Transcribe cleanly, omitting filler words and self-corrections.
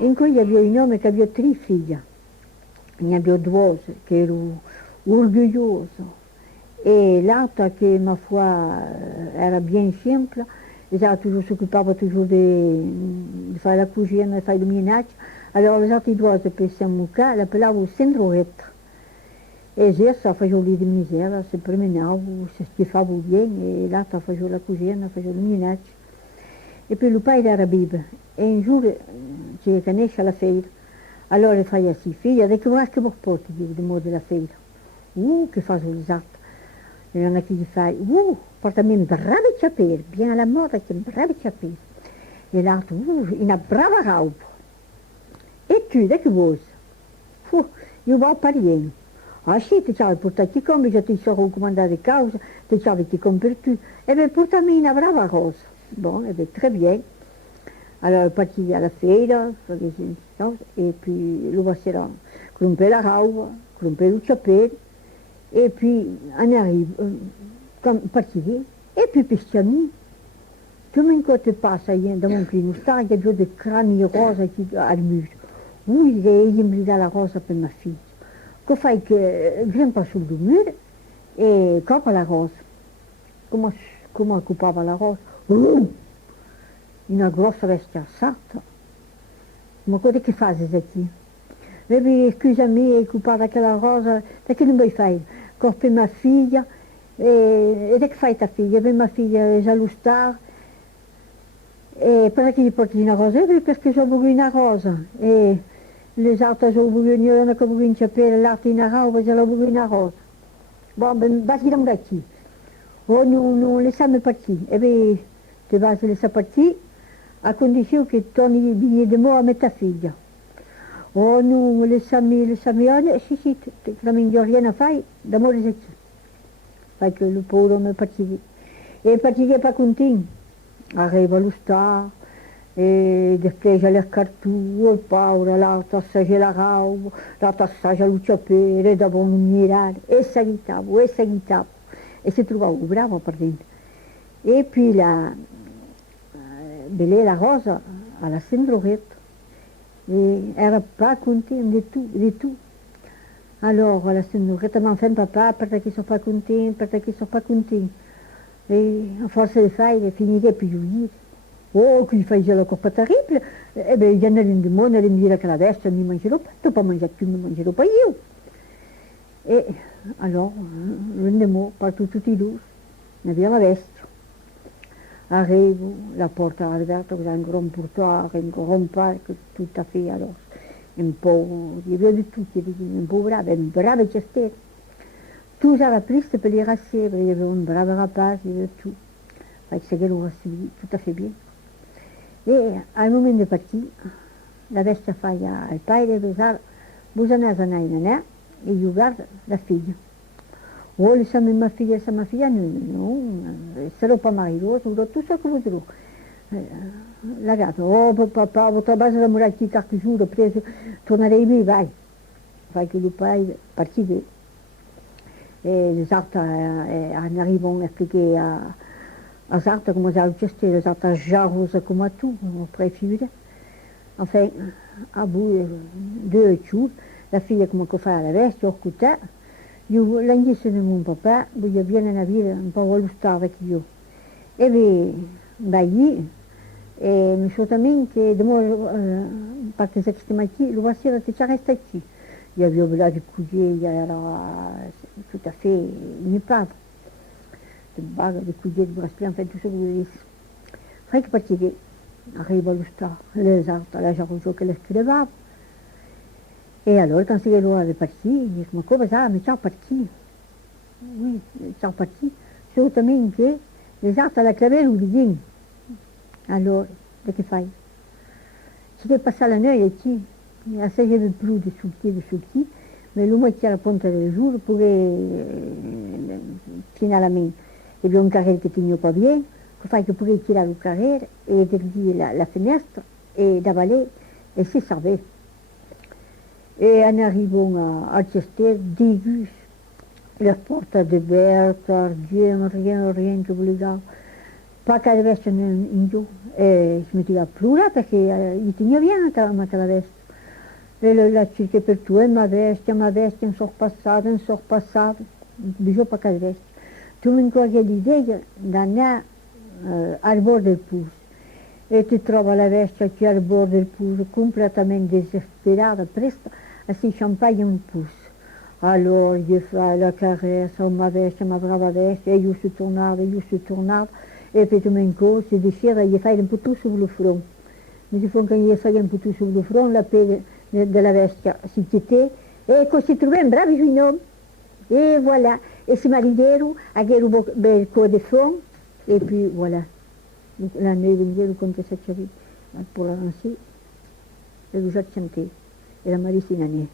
In cui aveva un uomo che aveva 3 figlie, ne aveva 2 che erano orgogliosi, et l'autre qui, ma foi, era bien simple, déjà toujours s'occupava toujours de faire la cuisine, de faire le ménage. Alors les autres dois de Saint-Mouca l'appelaven Sindroret. E essa faceva lì di misera, si promenava, si schifava bene, e l'altra faceva la cucina, faceva il ménage. E poi il padre era vivo, e un giorno ci conosce alla feira. Allora fa sì, figlia, di che vuoi che vi porti di modo della feira? Che fa l'esatto. E non è che gli fai, portami un bravo capello, bien alla moda che un bravo capello. E l'altro, una brava roba. E tu, da che vuoi? Io vado a Parien. Ah sì, ti avevi portato come, già ti sono comandate cause, ti avevi comprato tu. E beh, portami una brava cosa. Bon, e beh, très bien. Alors, il partit à la feira, et puis le voici là, crumper la robe, crumper le capello. Et puis, on arrive, comme particulier, et puis pisciani. Tout le monde quand passe dans mon clinique, il y a des crânes roses qui à le mur. Oui, il me dit la rose pour ma fille. Che fai che viene pas sul mur e coppa la rose. Come occupava la rosa? Una grossa veste assata. Ma cosa che fai qui? Vedi, scusami, occupata quella rosa, perché non vuoi fare? Corpo mia figlia, e che fai ta figlia? Beh, mia figlia è giallustar, e perché gli porti una rosa? Perché ho voluto una rosa. E les autres ont voulu une che voulu sapere l'arte in roba, je l'ho voluto una rosa. Bon, ben, vas-y da qui. Oh, non lasciamo partire. E beh, ti vas lasciare partire a condizione che torni di mo a metà figlia. Oh, non lasciami, sì, non mi niente a fare, d'amore c'è. Fai che il povero mi partire. E partire per continuare. Arriva lo Stato. E després a les cartures, el paure, l'altre assaja la roba, l'altre assaja el capello, e dopo un mirar, e seguitava, e si trovava brava per dentro. E poi belè la rosa alla Sindroret, e era pas contenta di tutto. Allora la Sindroret m'ha fait papa perché sono pas contenta, E a forza di fare finire più giudire. Oh, qui faisait la coppa terrible, eh bien, il y en a une de moi, elle me dit que la veste, ne mangerò pas, tu pas manger tu, ne mangerò pas io. E allora, rendiamo partout tutti i due, ne abbiamo la veste. Arrivo, la porta aperta, c'è un gran portoire, un gran parco, tout à fait, alors, un po', il y avait de tout, un po' brave cestera. Tous à la piste per les rassier, il y avait un brave rapace, il y avait tout. Fait que c'est qu'elle rassit tout à fait bien. E al moment di partire, la veste faia al padre besar, bisogna andare e giocare la figlia. Oh, le sa mia figlia, no, sarò pas mariée, tutto ciò che voglio. La gata, oh papà, votre base da morire qui qualche giorno, preso, tornerei lì, vai. Fai che il padre partire. E l'esatto, arrivano a spiegare als autres, comment ça adjusté, les autres jarros comme tout, on préfère. Enfin, à bout de jours, la fille comme qu'on fait à la veste, au côté, l'indice de mon papa, il y a bien une vie, un peu voluptueux avec eux. Et bien, bailli, et mais surtout que de moi, parce que c'est le voici, c'est resté ici. Il y avait là du coudier, il y a tout à fait, une épave. De baga, de coudier, de bracelet, en fait, tout ça que vous voulez. Fai che partire, arriva lo Stato, l'esatto, la jarro che le scriveva. E allora, quand c'est l'heure de partir, il dit, ma come ça, mais ciao parti. Oui, ciao parti. Assolutamente che l'esatto la clavella lo dice. Allora, che fai? Si deve passare la notte qui, assez j'avais plus de sulti, mais le mois qui a la ponte del jour pourrait finalement, il y avait un carré qui tenait pas bien, il fallait que pourrait tirer le carré et derrière la fenêtre et d'avaler et c'est servait. Et en arrivant à Chester, dégus, les portes de verre, rien que vous les gars. fa cada veste in giù e si metteva a plurare perché gli tenia bene quella veste. E la cerca per tu, ma veste, non so passata, bisogna per cada veste. Tu mi ricordi l'idea di andare al bordo del Pus e ti trova la veste qui al bordo del Pus, completamente desesperata, presto a si champagne un Pus. Allora gli fai la carezza, ma brava veste, e io sono tornata, e poi tu mi incontri, si diceva, gli fai un po' tu sul front. Mi dicono che gli fai un po' tu sul front, la pelle della veste si chiudeva, e così troviamo bravi sui nomi. Et voilà, et c'est maridero, a guerre bel corps de fond, et puis voilà. La nuit, le comte Sachavi, pour la lancer, et vous êtes chanté, et la Marie Sinané.